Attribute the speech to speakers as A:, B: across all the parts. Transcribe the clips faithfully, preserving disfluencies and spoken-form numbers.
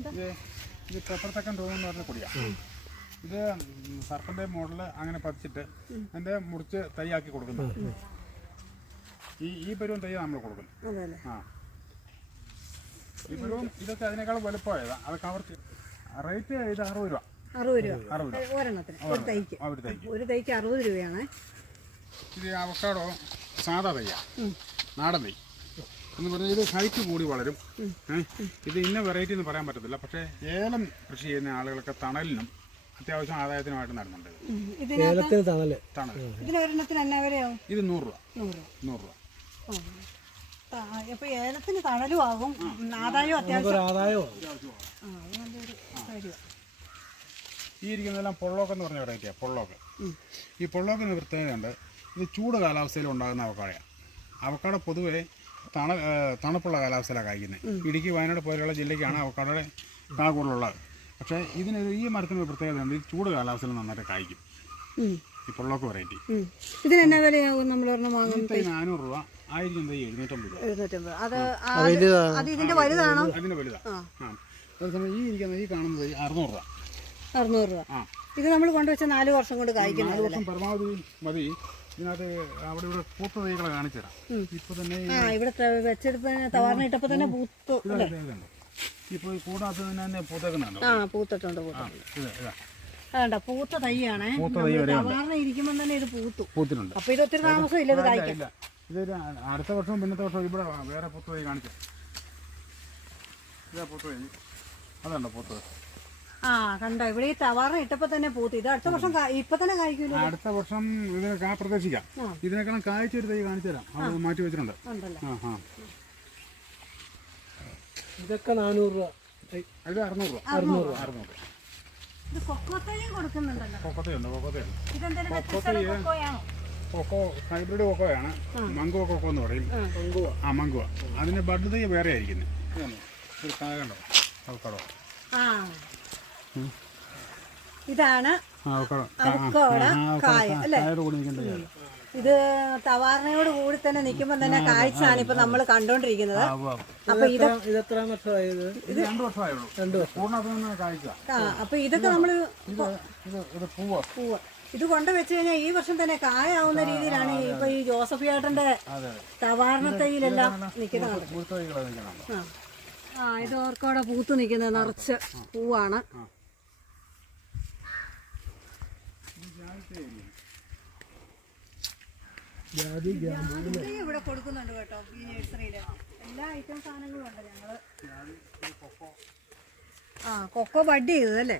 A: ഇത് പെപ്പർ തെക്കൻ റൂം എന്ന് പറഞ്ഞ കൊടിയാണ്. ഇത് സർപ്പൻ്റെ മോഡൽ അങ്ങനെ പതിച്ചിട്ട് അതിൻ്റെ മുറിച്ച് തൈയാക്കി കൊടുക്കുന്നത്. ഈ ഈ പരുവം തൈ നമ്മൾ കൊടുക്കുന്നു. ആ ഈ പരുവം ഇതൊക്കെ അതിനേക്കാൾ വലുപ്പമായതാണ്. അതൊക്കെ അവർക്ക് റേറ്റ് ഇത് അറുപത് രൂപ.
B: അറുപത് രൂപ ഒരെണ്ണത്തിന് ഒരു തൈക്ക് ഒരു തൈക്ക് അറുപത് രൂപയാണ്.
A: ഇത് അവക്കാടോ സാധാ തയ്യാ, നാടൻ തൈ എന്ന് പറഞ്ഞാൽ ഇത് ഹൈറ്റ് കൂടി വളരും. ഇത് ഇന്ന വെറൈറ്റി എന്ന് പറയാൻ പറ്റത്തില്ല. പക്ഷേ ഏലം കൃഷി ചെയ്യുന്ന ആളുകൾക്ക് തണലിനും അത്യാവശ്യം ആദായത്തിനുമായിട്ട് നടന്നുണ്ട്. ഇത് നൂറ് രൂപ നൂറ് രൂപ
B: അപ്പൊ ഏലത്തിന് തണലും ആകും, ആദായവും അത്യാവശ്യം.
A: ഈ ഇരിക്കുന്നതെല്ലാം പൊള്ളോക്ക് എന്ന് പറഞ്ഞ വെറൈറ്റിയാണ്. പൊള്ളോക്ക് ഈ പൊള്ളോക്കിന് പ്രത്യേകതയുണ്ട്. ഇത് ചൂട് കാലാവസ്ഥയിൽ ഉണ്ടാകുന്ന അവക്കാടയാണ്. അവക്കാട പൊതുവെ തണ തണുപ്പുള്ള കാലാവസ്ഥയിലാണ് കായ്ക്കുന്നത്. ഇടുക്കി വയനാട് പോലെയുള്ള ജില്ലയ്ക്കാണ് അവക്കാടയുടെ കാ കൂടുതലുള്ളത്. പക്ഷേ ഇതിന് ഈ മരത്തിന് ഒരു പ്രത്യേകതയുണ്ട്. ഇത് ചൂട് കാലാവസ്ഥയിൽ നന്നായിട്ട് കായ്ക്കും. ഈ പൊള്ളോക്ക് വെറൈറ്റി
B: ഇതിന് എന്നാ വിലയാകും? നമ്മൾ
A: നാനൂറ് രൂപ ആയിരിക്കും. എഴുന്നൂറ്റമ്പത് രൂപ.
B: ഇതിന്റെ വലുതാണോ?
A: അതിന്റെ വലുതാണ്. ആ അതേസമയം ഈ ഇരിക്കുന്ന ഈ കാണുന്നത് അറുന്നൂറ് രൂപ.
B: അറുന്നൂറ് രൂപ. ഇത് നമ്മൾ കൊണ്ടുവച്ച നാല് വർഷം കൊണ്ട് കായ്ക്കും.
A: നാല് വർഷം പരമാവധി മതി. ഇതിനകത്ത് അവിടെ ഇവിടെ പൂത്ത തൈകളെ കാണിച്ചു തരാം. ഇപ്പൊ തന്നെ
B: ഇവിടെ വെച്ചെടുത്ത് തവാറിനിട്ടപ്പോ തന്നെ പൂത്തു.
A: ഇപ്പൊ കൂടാത്ത തന്നെ പൂത്തേക്കുന്നുണ്ടോ? ആ പൂത്തിട്ടുണ്ട്.
B: അതണ്ട പൂത്ത തൈയാണേ. തവാറിന് ഇരിക്കുമ്പോ തന്നെ ഇത് പൂത്തു
A: പൂത്തിട്ടുണ്ട്.
B: അപ്പൊ ഇത് ഒത്തിരി താമസം ഇല്ല ഇത് കായ്ക്കാൻ.
A: ഇതൊരു അടുത്ത വർഷവും പിന്നത്തെ വർഷവും ഇവിടെ വേറെ പൂത്ത തൈ കാണിച്ചു. ഇതാ പൂത്ത തൈ. അതുണ്ടോ പൂത്ത?
B: ആ കണ്ടോ, ഇവിടെ ഈ തവാറിന് ഇട്ടപ്പോ തന്നെ പൂത്തു. ഇത് അടുത്ത വർഷം ഇപ്പൊ തന്നെ കായ്ക്കൂല.
A: അടുത്ത വർഷം ഇതിന് കാ പ്രതീക്ഷിക്കാം. ഇതിനേക്കാളും കായ്ച്ചൊരു തൈ കാണിച്ചു തരാം. അത് മാറ്റി വെച്ചിട്ടുണ്ട്.
C: ഇതൊക്കെ നാനൂറ് രൂപ.
A: ഇത് അറുന്നൂറ് രൂപ. അറുന്നൂറ് രൂപ അറുന്നൂറ് രൂപ. കൊക്കോത്തയുണ്ട്. കൊക്കോത്തയുണ്ട്. കൊക്കോ ഹൈബ്രിഡ് കൊക്കോയാണ്. മങ്കുവ കൊക്കോ എന്ന് പറയും. ആ മങ്കുവ. അതിന്റെ ബഡ് തൈ വേറെ ആയിരിക്കുന്നത്. ഒരു കായ കണ്ടോ? അവക്കാടോ.
B: ഇതാണ് കായ അല്ലേ? ഇത് തവാറിനോട് കൂടി തന്നെ നിൽക്കുമ്പോ തന്നെ കാഴ്ചയാണ് ഇപ്പൊ നമ്മൾ കണ്ടോണ്ടിരിക്കുന്നത്. അപ്പൊ ഇത് അപ്പൊ ഇതൊക്കെ നമ്മള് പൂവ് ഇത് കൊണ്ട് വെച്ച് കഴിഞ്ഞാൽ ഈ വർഷം തന്നെ കായാവുന്ന രീതിയിലാണ് ഇപ്പൊ ഈ ജോസഫ് ചേട്ടന്റെ തവാറിനത്തയിലെല്ലാം നിൽക്കുന്നത്. ആ ഇത് ഓർക്കോടെ പൂത്ത് നിൽക്കുന്നത് നിറച്ച് പൂവാണ്. ഇവിടെ കൊടുക്കുന്നുണ്ട് കേട്ടോ. ഈ നഴ്സറിയില് എല്ലാ ഐറ്റം സാധനങ്ങളും ഉണ്ട്. ഞങ്ങള് ആ കൊക്കോ ബഡ് ചെയ്തതല്ലേ?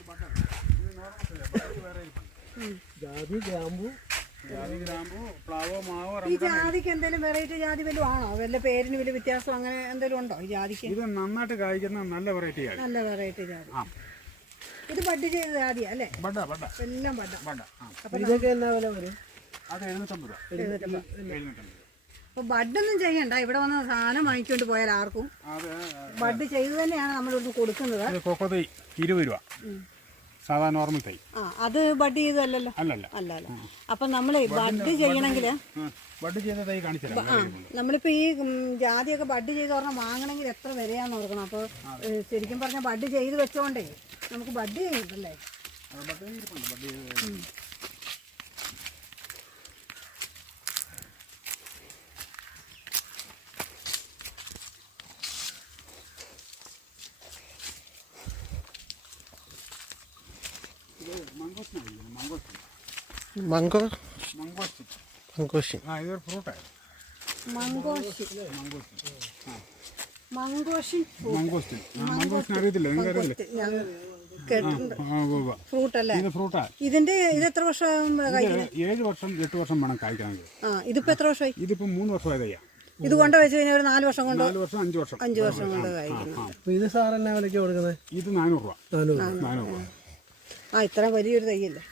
B: ഈ ജാതിക്ക് എന്തെങ്കിലും വെറൈറ്റി ജാതി വല്ലതും ആണോ? വല്ല പേരിന് വലിയ വ്യത്യാസം അങ്ങനെ എന്തെങ്കിലും ഉണ്ടോ ഈ ജാതിക്ക്?
A: ഇത് നന്നായിട്ട് കായ്ക്കുന്ന നല്ല വെറൈറ്റി
B: നല്ല വെറൈറ്റി ജാതി. ഇത് ബഡ് ചെയ്ത ജാതി അല്ലേ? എല്ലാം ബഡ്.
C: ഇതൊക്കെ എന്നാ വില വരും?
A: അത് എഴുന്നൂറ്റമ്പത് രൂപ. എഴുന്നൂറ്റമ്പത്.
B: അപ്പൊ ബഡൊന്നും ചെയ്യണ്ട. ഇവിടെ വന്ന് സാധനം വാങ്ങിക്കൊണ്ട് പോയാൽ ആർക്കും ബഡ് ചെയ്ത് തന്നെയാണ് നമ്മളിവിടുന്ന് കൊടുക്കുന്നത്.
A: കൊക്കോ തൈ ഇരുപത് രൂപ. സാധാ നോർമൽ തൈ.
B: ആ അത് ബഡ് ചെയ്തല്ലോ? അല്ലല്ല അല്ലല്ല. അപ്പൊ നമ്മള് ബഡ് ചെയ്യണമെങ്കില്
A: ബഡ് ചെയ്ത തൈ കാണിച്ചു തരാം.
B: നമ്മളിപ്പോ ഈ ജാതിയൊക്കെ ബഡ് ചെയ്ത് പറഞ്ഞാൽ വാങ്ങണമെങ്കിൽ എത്ര വിലയാന്ന് ഓർക്കണം. അപ്പൊ ശരിക്കും പറഞ്ഞാൽ ബഡ് ചെയ്ത് വെച്ചോണ്ടേ നമുക്ക് ബഡ് ചെയ്തിട്ടല്ലേ?
C: മംഗോ
B: മംഗോഷി
A: അറിയത്തില്ല?
B: ഫ്രൂട്ട് അല്ലേ? ഇതിന്റെ ഇത് എത്ര വർഷം?
A: ഏഴ് വർഷം എട്ട് വർഷം വേണം കായ്ക്കാൻ.
B: ഇതിപ്പോ എത്ര വർഷമായി?
A: ഇതിപ്പോ മൂന്ന് വർഷമായതാ.
B: ഇത് കൊണ്ട് വെച്ച് കഴിഞ്ഞാൽ ഒരു നാല് വർഷം കൊണ്ട്
A: നാല് വർഷം അഞ്ച് വർഷം
B: അഞ്ച് വർഷം കൊണ്ട് കായ്ക്കുന്നത്.
C: ഇത് സാർ എന്നാ വിലയ്ക്ക് കൊടുക്കുന്നത്?
A: ഇത് നാനൂറ് രൂപ. നാനൂറ് രൂപ.
B: ആ ഇത്ര വലിയൊരു തൈയല്ലേ?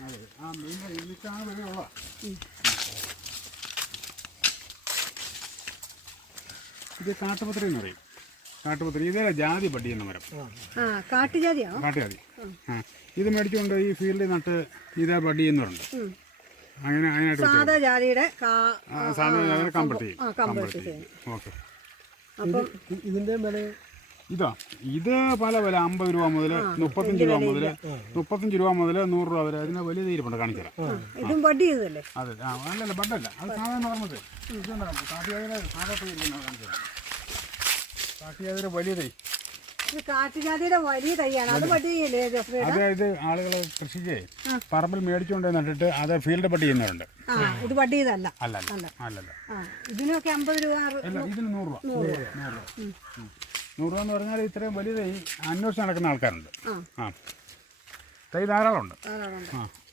A: ഇത് കാട്ടുപത്രി എന്ന് പറയും. കാട്ടുപത്രി ഇതേ ജാതി ബഡ്ഡി എന്ന മരം.
B: കാട്ടുജാതിയാണോ?
A: കാട്ടുജാതി. ആ ഇത് മേടിച്ചുകൊണ്ട് ഈ ഫീൽഡിൽ നട്ട് ഇതേ ബഡ്ഡി എന്നുണ്ട്. അങ്ങനെ അതിനായിട്ട്
B: സാധാ ജാതിയുടെ
A: സാധാ ജാതിയുടെ കമ്പട്ടി.
C: ഇതിന്റെ വില
A: ഇതാ ഇത് പല വില അമ്പത് രൂപ മുതൽ മുപ്പത്തഞ്ച് രൂപ മുതൽ മുപ്പത്തഞ്ച് രൂപ മുതൽ നൂറ് രൂപ വരെ അതിന് വലിയ തീരുമാനം കാണിച്ചു തരാം.
B: ഇതും ബഡ് ചെയ്തല്ലേ?
A: അതെ ആ അല്ലല്ല ബഡല്ല അത് സാധാരണ നോർമൽ ഇതുണ്ടാകും കാട്ടിയാതിര സാധാ കാണിച്ചു തരാം. കാട്ടിയാതിര വലിയ തൈ
B: ഇത് കാട്ടുജാതിയുടെ വലിയ തൈയാണ്. അത് ബഡ് ചെയ്യല്ലേ ജോസഫ്?
A: അതായത് ആളുകൾ കൃഷിക്ക് പറമ്പിൽ മേടിച്ചുകൊണ്ട് നട്ടിട്ട് അത് ഫീൽഡ് പട്ടി ചെയ്യുന്നവരുണ്ട്.
B: ആ ഇത് ബഡ് ചെയ്തല്ല.
A: അല്ലല്ല അല്ലല്ല
B: ആ ഇതിനൊക്കെ അമ്പത് രൂപ
A: അല്ല ഇതിന് നൂറ് രൂപ നൂറ് രൂപ നൂറ് രൂപ എന്ന് പറഞ്ഞാൽ ഇത്രയും വലിയ തൈ അന്വേഷിച്ച് നടക്കുന്ന ആൾക്കാരുണ്ട്. ആ തൈ ധാരാളമുണ്ട്.
B: ആ
A: ആ